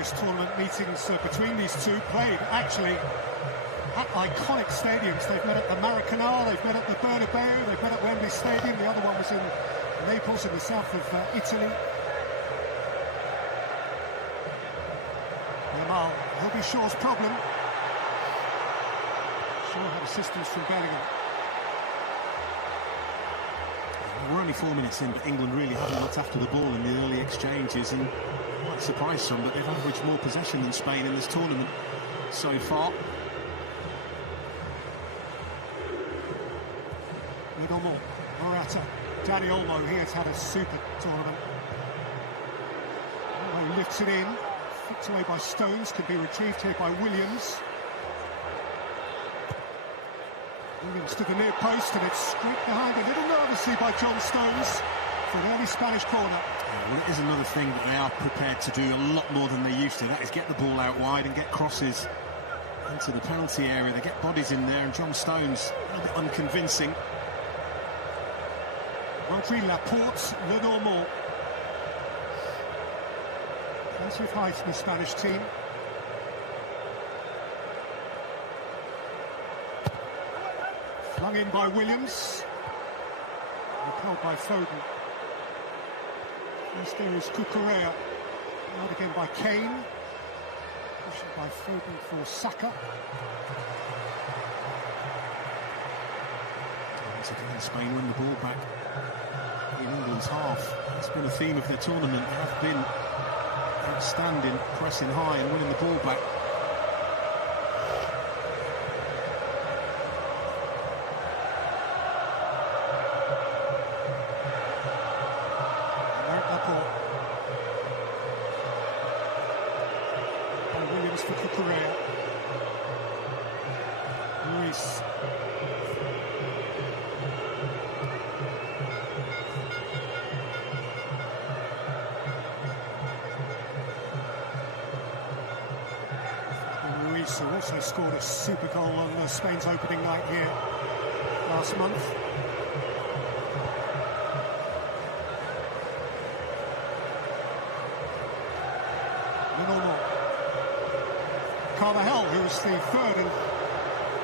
previous tournament meetings between these two, played actually at iconic stadiums. They've met at the Maracanã, they've met at the Bernabeu, they've met at Wembley Stadium. The other one was in Naples in the south of Italy. Yamal, he'll be Shaw's problem. Shaw had assistance from Bellingham. We're only 4 minutes in, but England really haven't looked after the ball in the early exchanges, and might surprise some, but they've averaged more possession than Spain in this tournament so far. Olmo, Morata, Dani Olmo, he has had a super tournament. Olmo lifts it in, flicked away by Stones, can be retrieved here by Williams. Williams to the near post, and it's scraped behind a little nervously by John Stones for an early Spanish corner. Yeah, well, it is another thing that they are prepared to do a lot more than they used to. That is get the ball out wide and get crosses into the penalty area. They get bodies in there, and John Stones a little bit unconvincing. Rodri, Laporte, Lenormand. Plenty of height in the Spanish team. Flung in by Williams. Repelled by Foden. First there is Cucurella. Out again by Kane. Pushed by Foden for Saka. Once again, Spain win the ball back in England's half. It's been a theme of the tournament. They have been outstanding, pressing high and winning the ball back. Williams for Cucurella. Luis. Who also scored a super goal on Spain's opening night here last month. Carvajal, who is the third and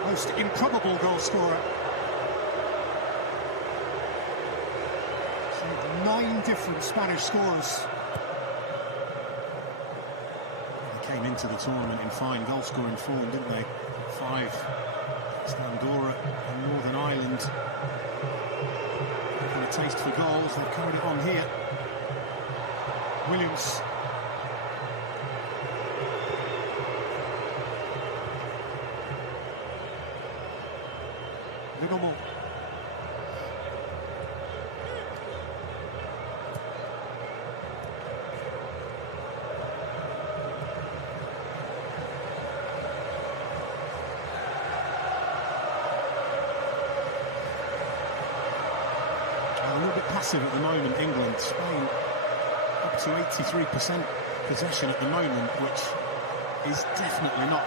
most improbable goal scorer. So 9 different Spanish scorers. Came into the tournament in fine goal-scoring form, didn't they? 5 against Andorra and Northern Ireland. Having a taste for goals, they've carried it on here. Williams. Lenormand. A little bit passive at the moment, England. Spain up to 83% possession at the moment, which is definitely not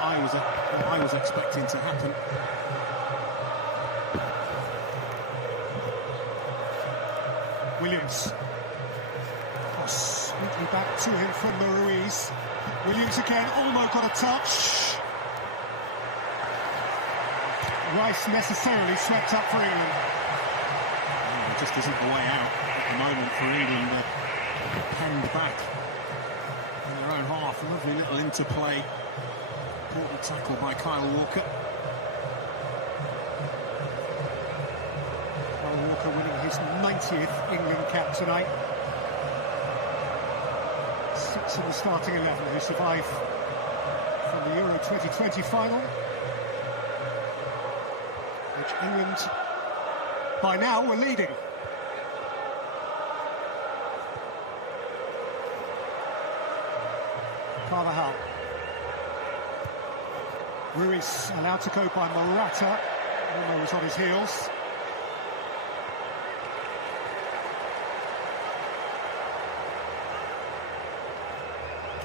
what I was expecting to happen. Williams. Oh, sweetly back to him from Ruiz. Williams again, almost got a touch. Rice necessarily swept up for England. It just isn't the way out at the moment for England. They're penned back in their own half. Lovely little interplay. Important tackle by Kyle Walker. Kyle Walker winning his 90th England cap tonight. 6 in the starting 11 who survived from the Euro 2020 final, which England by now were leading. Carvajal. Ruiz allowed to go by Morata. Olmo was on his heels.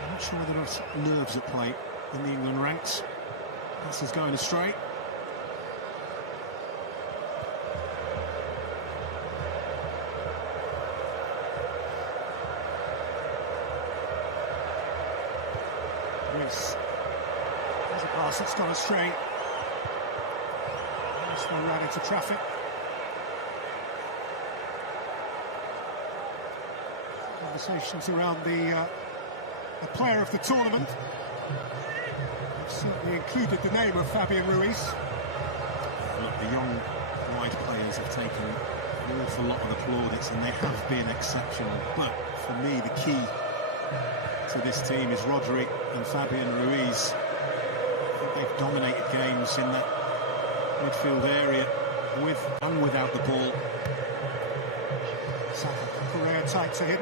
I'm not sure whether there's nerves at play in the England ranks. This is going astray. pass that's gone astray. This one ran into traffic. Conversations around the player of the tournament. I've certainly included the name of Fabian Ruiz. Look, the young wide players have taken an awful lot of the plaudits, and they have been exceptional. But for me, the key to this team is Rodri and Fabian Ruiz. I think they've dominated games in that midfield area, with and without the ball. Saka, Correa tight to him.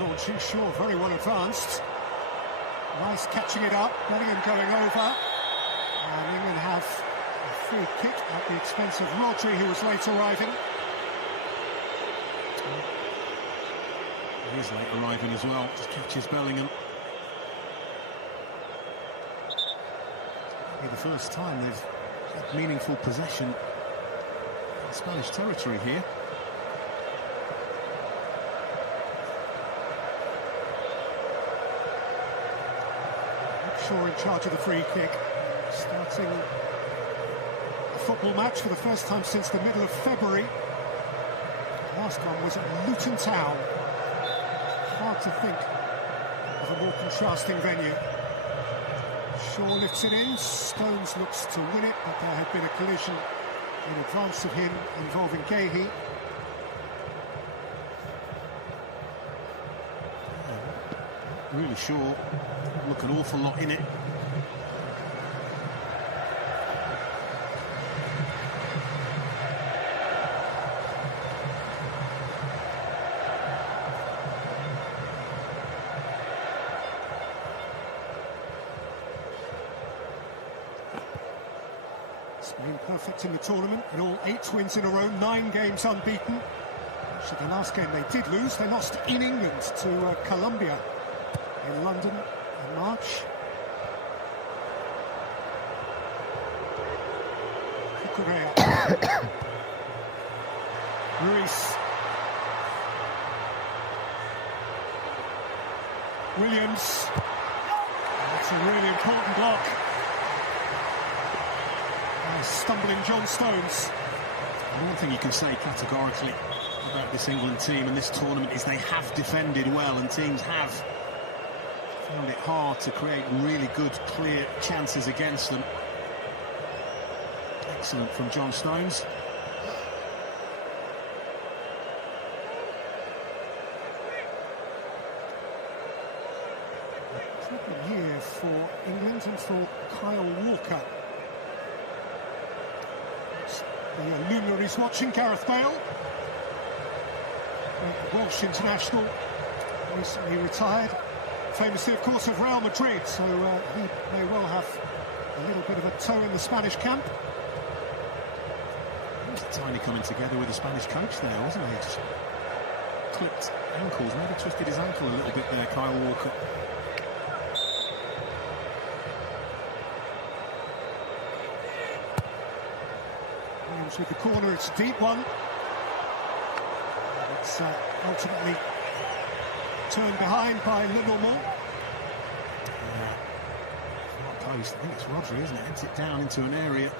Launching, sure, very well advanced. Nice catching it up, Bellingham going over. And England have a free kick at the expense of Rodri, who was late arriving. He is late arriving as well, just catches Bellingham. It'll be the first time they've had meaningful possession in Spanish territory here. In charge of the free kick, starting a football match for the first time since the middle of February. Last one was at Luton Town. Hard to think of a more contrasting venue. Shaw lifts it in, Stones looks to win it, but there had been a collision in advance of him involving Gahey. Really sure. Look, an awful lot in it. Spain perfect in the tournament, in all 8 wins in a row, 9 games unbeaten. Actually, the last game they did lose, they lost in England to Colombia in London in March. Correa. Ruiz. Williams. That's a really important block. Stumbling John Stones. One thing you can say categorically about this England team and this tournament is they have defended well, and teams have found it hard to create really good, clear chances against them. Excellent from John Stones. Tricky year for England and for Kyle Walker. The luminaries watching. Gareth Bale, Welsh international, recently retired, famously, of course, of Real Madrid, so he may well have a little bit of a toe in the Spanish camp. It was tiny coming together with the Spanish coach there, wasn't he? Just clipped ankles, maybe twisted his ankle a little bit there, Kyle Walker. With the corner, it's a deep one. It's ultimately turned behind by Lenormand. Far post, I think it's Rodri, isn't it? Heads it down into an area.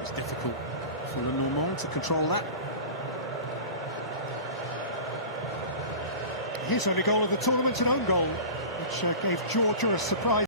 It's difficult for Lenormand to control that. His only goal of the tournament, an own goal, which gave Georgia a surprise.